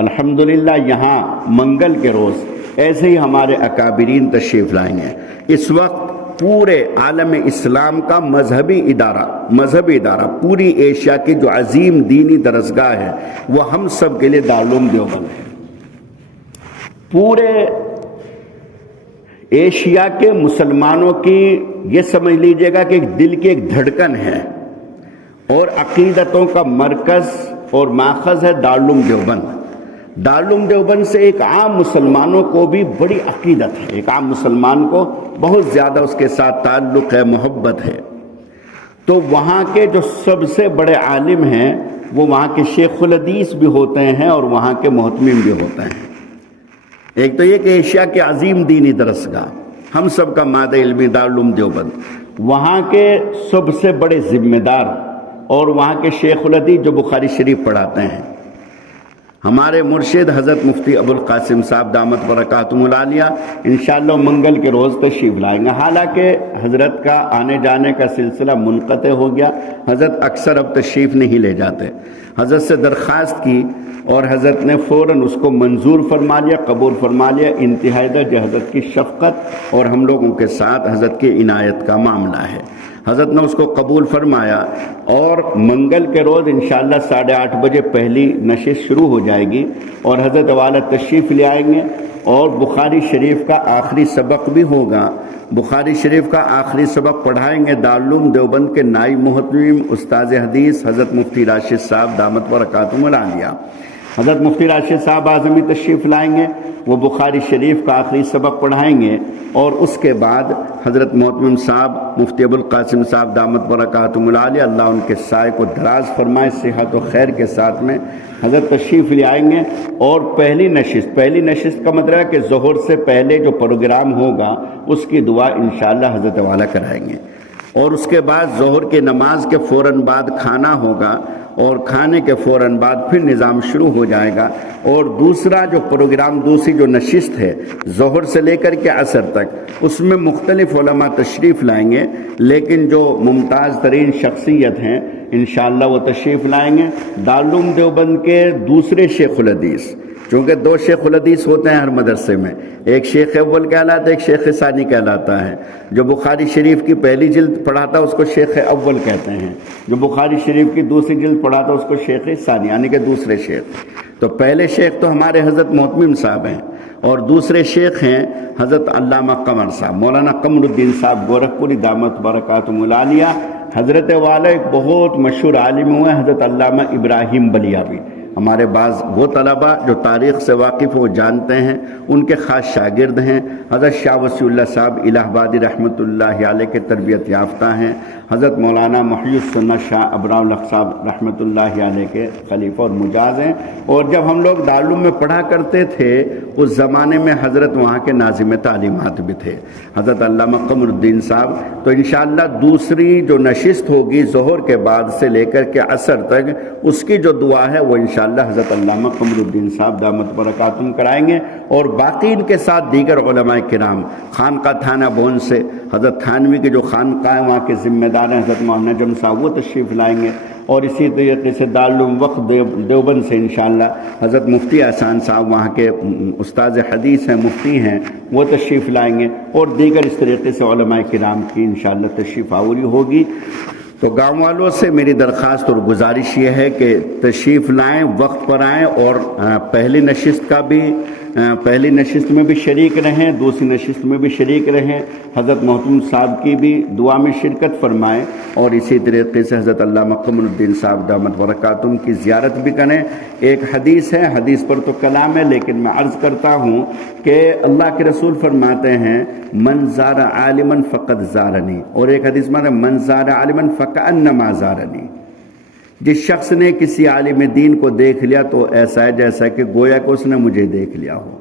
الحمدللہ یہاں منگل کے روز ایسے ہی ہمارے اکابرین تشریف لائیں گے۔ اس وقت پورے عالم اسلام کا مذہبی ادارہ پوری ایشیا کی جو عظیم دینی درسگاہ ہے وہ ہم سب کے لیے دارالعلوم دیوبند ہے۔ پورے ایشیا کے مسلمانوں کی یہ سمجھ لیجئے گا کہ دل کی ایک دھڑکن ہے اور عقیدتوں کا مرکز اور ماخذ ہے دارالعلوم دیوبند۔ دارالعلوم دیوبند سے ایک عام مسلمانوں کو بھی بڑی عقیدت ہے، ایک عام مسلمان کو بہت زیادہ اس کے ساتھ تعلق ہے، محبت ہے۔ تو وہاں کے جو سب سے بڑے عالم ہیں وہ وہاں کے شیخ الحدیث بھی ہوتے ہیں اور وہاں کے محتمم بھی ہوتے ہیں۔ ایک تو یہ کہ ایشیا کے عظیم دینی درسگاہ ہم سب کا مادہ علمی دارالعلوم دیوبند، وہاں کے سب سے بڑے ذمہ دار اور وہاں کے شیخ الحدیث جو بخاری شریف پڑھاتے ہیں، ہمارے مرشد حضرت مفتی ابوالقاسم صاحب دامت برکاتہم العالیہ انشاءاللہ منگل کے روز تشریف لائیں گے۔ حالانکہ حضرت کا آنے جانے کا سلسلہ منقطع ہو گیا، حضرت اکثر اب تشریف نہیں لے جاتے۔ حضرت سے درخواست کی اور حضرت نے فوراً اس کو منظور فرما لیا، قبول فرما لیا۔ انتہائی درجہ حضرت کی شفقت اور ہم لوگوں کے ساتھ حضرت کی عنایت کا معاملہ ہے۔ حضرت نے اس کو قبول فرمایا اور منگل کے روز انشاءاللہ 8:30 بجے پہلی نشست شروع ہو جائے گی اور حضرت والا تشریف لے آئیں گے اور بخاری شریف کا آخری سبق بھی ہوگا۔ بخاری شریف کا آخری سبق پڑھائیں گے دارالعلوم دیوبند کے نائب محتمم استاذ حدیث حضرت مفتی راشد صاحب دامت برکاتہم العالیہ۔ حضرت مفتی راشد صاحب اعظمی تشریف لائیں گے، وہ بخاری شریف کا آخری سبق پڑھائیں گے اور اس کے بعد حضرت محتمم صاحب مفتی ابوالقاسم صاحب دامت برکاتہم العالیہ اللہ ان کے سائے کو دراز فرمائے صحت و خیر کے ساتھ میں حضرت تشریف لے آئیں گے اور پہلی نشست کا مطلب ہے کہ ظہر سے پہلے جو پروگرام ہوگا اس کی دعا انشاءاللہ حضرت والا کرائیں گے اور اس کے بعد ظہر کی نماز کے فوراً بعد کھانا ہوگا اور کھانے کے فوراً بعد پھر نظام شروع ہو جائے گا۔ اور دوسرا جو پروگرام، دوسری جو نشست ہے ظہر سے لے کر کے عصر تک، اس میں مختلف علماء تشریف لائیں گے، لیکن جو ممتاز ترین شخصیت ہیں انشاءاللہ وہ تشریف لائیں گے دارالعلوم دیوبند کے دوسرے شیخ الحدیث، چونکہ 2 شیخ الحدیث ہوتے ہیں ہر مدرسے میں، ایک شیخ اول کہلاتا ہے، ایک شیخ ثانی کہلاتا ہے۔ جو بخاری شریف کی پہلی جلد پڑھاتا ہے اس کو شیخ اول کہتے ہیں، جو بخاری شریف کی دوسری جلد پڑھاتا ہے اس کو شیخ ثانی یعنی کہ دوسرے شیخ۔ تو پہلے شیخ تو ہمارے حضرت محتمم صاحب ہیں اور دوسرے شیخ ہیں حضرت علامہ قمر صاحب، مولانا قمر الدین صاحب گورکھپوری دامت برکاتہم العالیہ۔ حضرت والا ایک بہت مشہور عالم ہوئے حضرت علامہ ابراہیم بلیاوی، ہمارے بعض وہ طلباء جو تاریخ سے واقف وہ جانتے ہیں، ان کے خاص شاگرد ہیں۔ حضرت شاہ وسیع اللہ صاحب الہ آبادی رحمۃ اللہ علیہ کے تربیت یافتہ ہیں۔ حضرت مولانا محی السنت شاہ ابراء الحق صاحب رحمۃ اللہ علیہ کے خلیفہ اور مجاز ہیں۔ اور جب ہم لوگ دارالعلوم میں پڑھا کرتے تھے اس زمانے میں حضرت وہاں کے ناظم تعلیمات بھی تھے حضرت علامہ قمر الدین صاحب۔ تو انشاءاللہ دوسری جو نشست ہوگی ظہر کے بعد سے لے کر کے عصر تک، اس کی جو دعا ہے وہ انشاءاللہ حضرت علامہ قمر الدین صاحب دامت برکاتہم کرائیں گے اور باقی ان کے ساتھ دیگر علماء کرام خانقاہ تھانہ بون سے حضرت تھانوی کے جو خانقاہ ہیں وہاں کے ذمہ دار ہیں حضرت مولانا نجم صاحب وہ تشریف لائیں گے اور اسی طریقے سے دارالعلوم وقت دیوبند سے انشاءاللہ حضرت مفتی احسان صاحب وہاں کے استاذ حدیث ہیں، مفتی ہیں، وہ تشریف لائیں گے اور دیگر اس طریقے سے علماء کرام کی انشاءاللہ تشریف آوری ہوگی۔ تو گاؤں والوں سے میری درخواست اور گزارش یہ ہے کہ تشریف لائیں، وقت پر آئیں اور پہلی نشست میں بھی شریک رہیں، دوسری نشست میں بھی شریک رہیں، حضرت محتمم صاحب کی بھی دعا میں شرکت فرمائیں اور اسی طریقے سے حضرت علامہ قمر الدین صاحب دامت برکاتہم کی زیارت بھی کریں۔ ایک حدیث ہے، حدیث پر تو کلام ہے لیکن میں عرض کرتا ہوں کہ اللہ کے رسول فرماتے ہیں من زار عالما فقد زارنی، اور ایک حدیث میں من زار عالما فکأنما زارنی، جس شخص نے کسی عالم دین کو دیکھ لیا تو ایسا ہے جیسا کہ گویا کہ اس نے مجھے دیکھ لیا ہو۔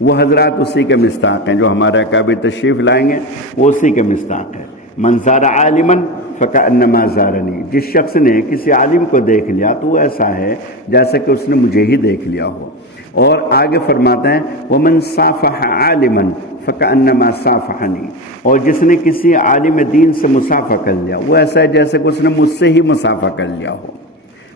وہ حضرات اسی کے مصداق ہیں جو ہمارے اکابر تشریف لائیں گے، وہ اسی کے مصداق ہے۔ من زار عالما فکأنما زارنی، جس شخص نے کسی عالم کو دیکھ لیا تو وہ ایسا ہے جیسا کہ اس نے مجھے ہی دیکھ لیا ہو۔ اور آگے فرماتے ہیں ومن صافح عالما فکأنما صافحنی، اور جس نے کسی عالم دین سے مصافحہ کر لیا وہ ایسا ہے جیسے کہ اس نے مجھ سے ہی مصافحہ کر لیا ہو۔